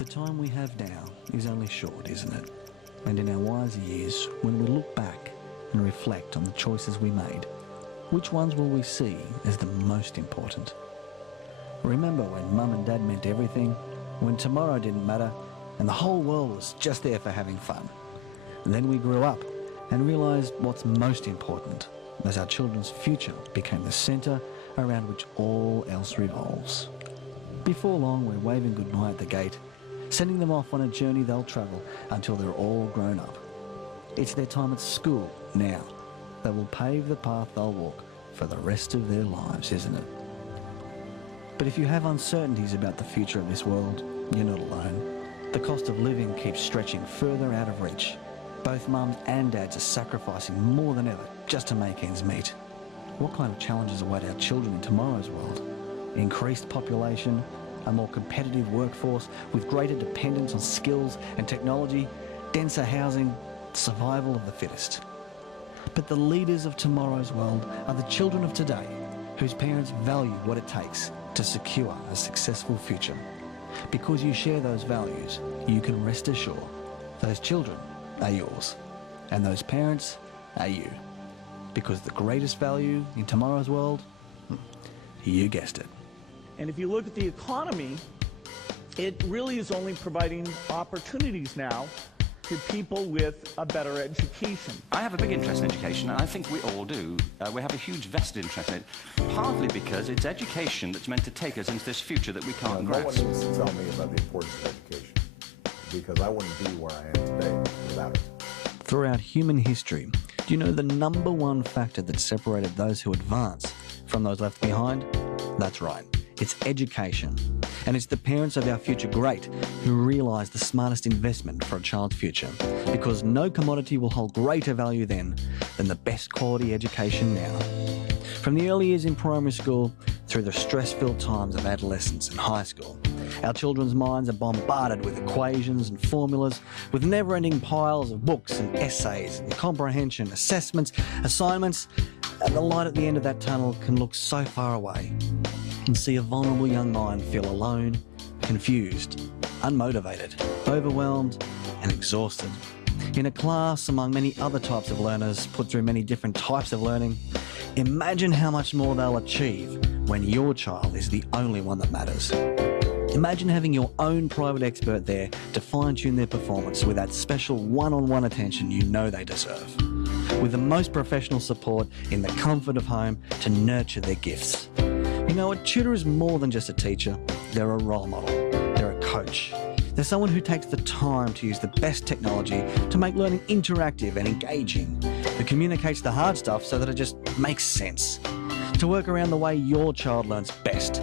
The time we have now is only short, isn't it? And in our wiser years, when we look back and reflect on the choices we made, which ones will we see as the most important? Remember when Mum and Dad meant everything, when tomorrow didn't matter, and the whole world was just there for having fun? And then we grew up and realised what's most important, as our children's future became the centre around which all else revolves. Before long, we're waving goodbye at the gate, sending them off on a journey they'll travel until they're all grown up. It's their time at school now that will pave the path they'll walk for the rest of their lives, isn't it? But if you have uncertainties about the future of this world, you're not alone. The cost of living keeps stretching further out of reach. Both mums and dads are sacrificing more than ever just to make ends meet. What kind of challenges await our children in tomorrow's world? Increased population, a more competitive workforce with greater dependence on skills and technology, denser housing, survival of the fittest. But the leaders of tomorrow's world are the children of today, whose parents value what it takes to secure a successful future. Because you share those values, you can rest assured those children are yours, and those parents are you. Because the greatest value in tomorrow's world, you guessed it. And if you look at the economy, it really is only providing opportunities now to people with a better education. I have a big interest in education, and I think we all do. We have a huge vested interest in it, partly because it's education that's meant to take us into this future that we can't grasp. No one needs to tell me about the importance of education, because I wouldn't be where I am today without it. Throughout human history, do you know the number one factor that separated those who advance from those left behind? That's right, it's education. And it's the parents of our future great who realise the smartest investment for a child's future, because no commodity will hold greater value then than the best quality education now. From the early years in primary school through the stress-filled times of adolescence and high school, our children's minds are bombarded with equations and formulas, with never-ending piles of books and essays and comprehension, assessments, assignments, and the light at the end of that tunnel can look so far away and see a vulnerable young mind feel alone, confused, unmotivated, overwhelmed and exhausted. In a class among many other types of learners put through many different types of learning, imagine how much more they'll achieve when your child is the only one that matters. Imagine having your own private expert there to fine-tune their performance with that special one-on-one attention you know they deserve, with the most professional support in the comfort of home to nurture their gifts. You know, a tutor is more than just a teacher. They're a role model. They're a coach. They're someone who takes the time to use the best technology to make learning interactive and engaging, who communicates the hard stuff so that it just makes sense, to work around the way your child learns best,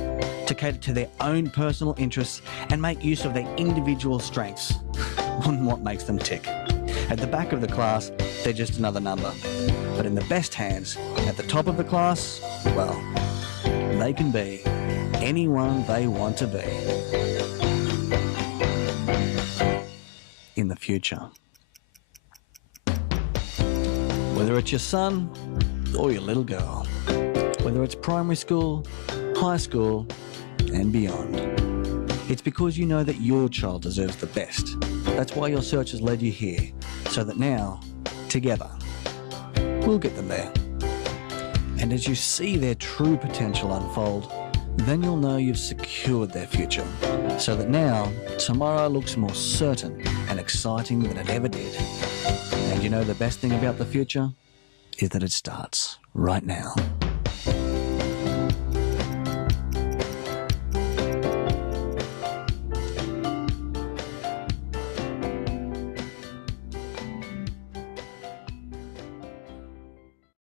to cater to their own personal interests and make use of their individual strengths on what makes them tick. At the back of the class, they're just another number. But in the best hands, at the top of the class, well, they can be anyone they want to be in the future. Whether it's your son or your little girl, whether it's primary school, high school, and beyond, it's because you know that your child deserves the best. That's why your search has led you here, so that now, together, we'll get them there. And as you see their true potential unfold, then you'll know you've secured their future, so that now, tomorrow looks more certain and exciting than it ever did. And you know the best thing about the future is that it starts right now.